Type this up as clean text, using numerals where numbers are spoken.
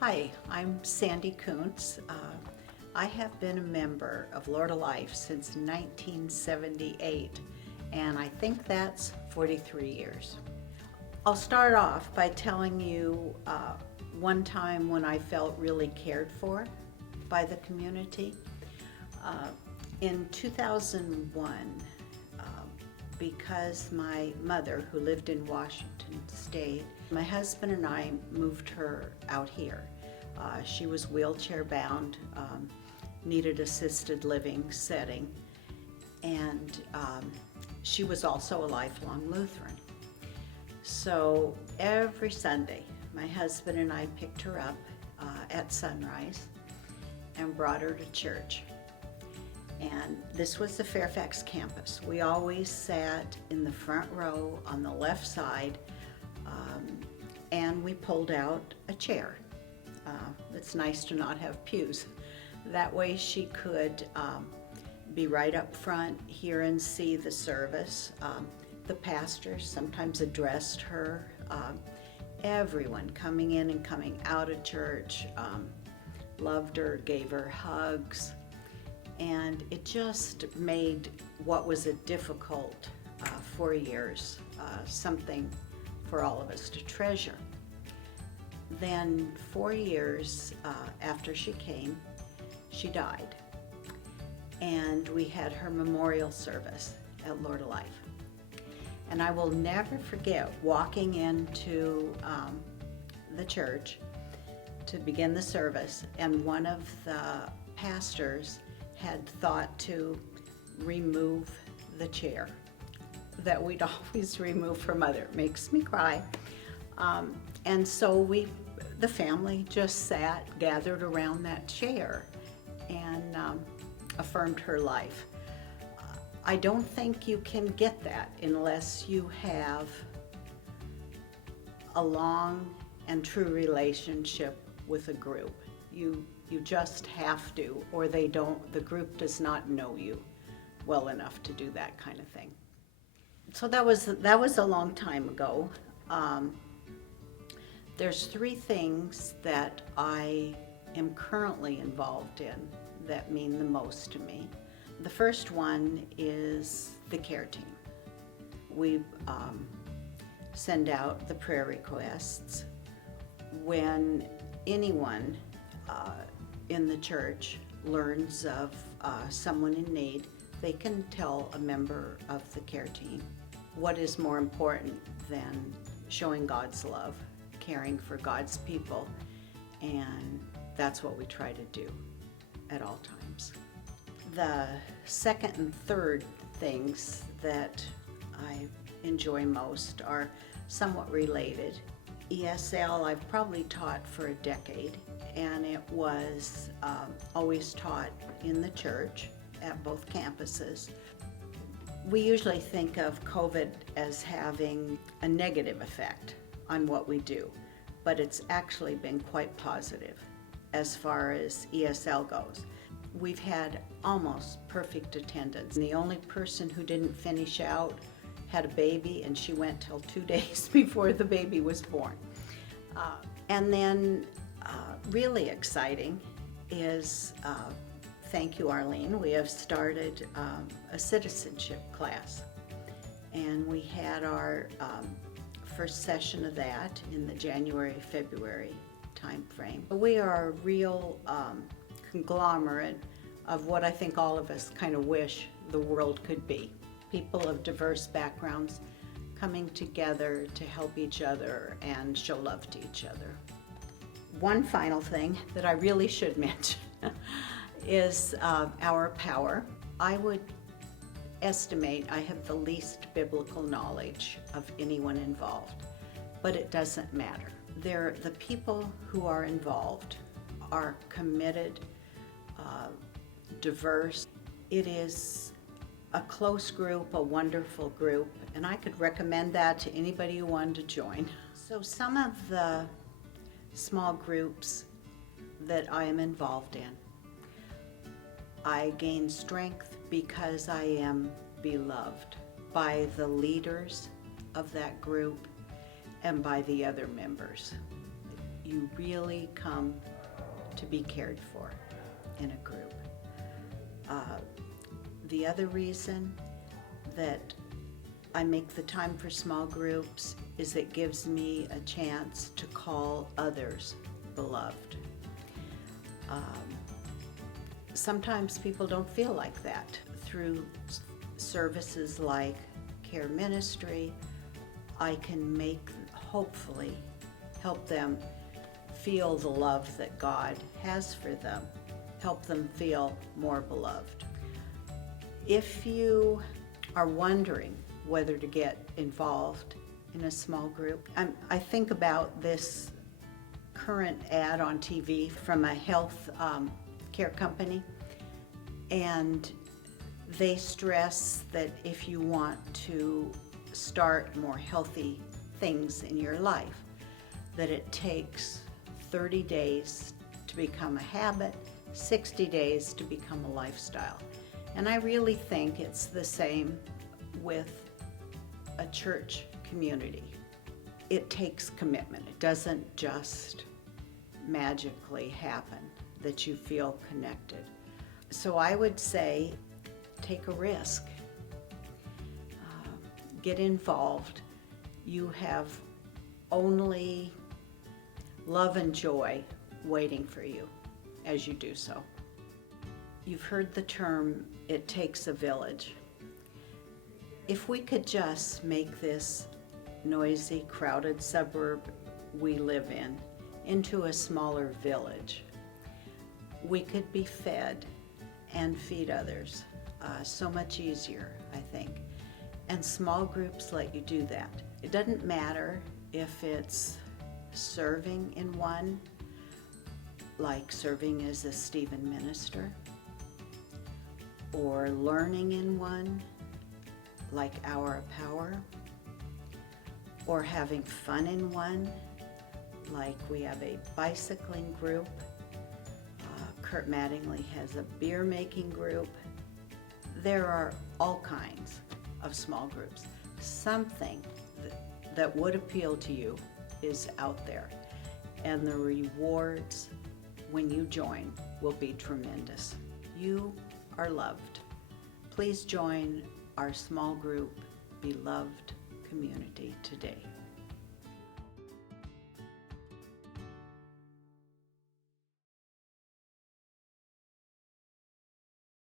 Hi, I'm Sandy Koontz. I have been a member of Lord of Life since 1978, and I think that's 43 years. I'll start off by telling you one time when I felt really cared for by the community. In 2001, because my mother, who lived in Washington State, my husband and I moved her out here. She was wheelchair bound, needed assisted living setting, and she was also a lifelong Lutheran. So every Sunday, my husband and I picked her up at sunrise and brought her to church. And this was the Fairfax campus. We always sat in the front row on the left side, and we pulled out a chair. It's nice to not have pews. That way she could be right up front, hear and see the service. The pastor sometimes addressed her. Everyone coming in and coming out of church loved her, gave her hugs. And it just made what was a difficult 4 years something for all of us to treasure. Then 4 years after she came, she died. And we had her memorial service at Lord of Life. And I will never forget walking into the church to begin the service, and one of the pastors had thought to remove the chair that we'd always remove for Mother. It makes me cry. And so the family just sat, gathered around that chair, and affirmed her life. I don't think you can get that unless you have a long and true relationship with a group. You just have to, or the group does not know you well enough to do that kind of thing. So that was a long time ago. There's 3 things that I am currently involved in that mean the most to me. The first one is the care team. We send out the prayer requests. When anyone in the church learns of someone in need, they can tell a member of the care team. What is more important than showing God's love, caring for God's people? And that's what we try to do at all times. The second and third things that I enjoy most are somewhat related. ESL I've probably taught for a decade, and it was always taught in the church at both campuses. We usually think of COVID as having a negative effect on what we do, but it's actually been quite positive as far as ESL goes. We've had almost perfect attendance. The only person who didn't finish out had a baby, and she went till 2 days before the baby was born. And then really exciting is, thank you Arlene, we have started a citizenship class. And we had our first session of that in the January-February time frame. We are a real conglomerate of what I think all of us kind of wish the world could be. People of diverse backgrounds coming together to help each other and show love to each other. One final thing that I really should mention is our power. I would estimate I have the least biblical knowledge of anyone involved, but it doesn't matter. The people who are involved are committed, diverse. It is a close group, a wonderful group, and I could recommend that to anybody who wanted to join. So some of the small groups that I am involved in, I gain strength because I am beloved by the leaders of that group and by the other members. you really come to be cared for in a group. The other reason that I make the time for small groups is it gives me a chance to call others beloved. Sometimes people don't feel like that. Through services like care ministry, I can hopefully help them feel the love that God has for them, help them feel more beloved. If you are wondering whether to get involved in a small group, I think about this current ad on TV from a health care company, and they stress that if you want to start more healthy things in your life, that it takes 30 days to become a habit, 60 days to become a lifestyle. And I really think it's the same with a church community. It takes commitment. It doesn't just magically happen that you feel connected. So I would say, take a risk. Get involved. You have only love and joy waiting for you as you do so. You've heard the term, it takes a village. If we could just make this noisy, crowded suburb we live in into a smaller village, we could be fed and feed others so much easier, I think. And small groups let you do that. It doesn't matter if it's serving in one, like serving as a Stephen minister, or learning in one, like Hour of Power, or having fun in one, like we have a bicycling group. Kurt Mattingly has a beer making group. There are all kinds of small groups. Something that would appeal to you is out there, and the rewards when you join will be tremendous. You are loved. Please join our small group, beloved community today.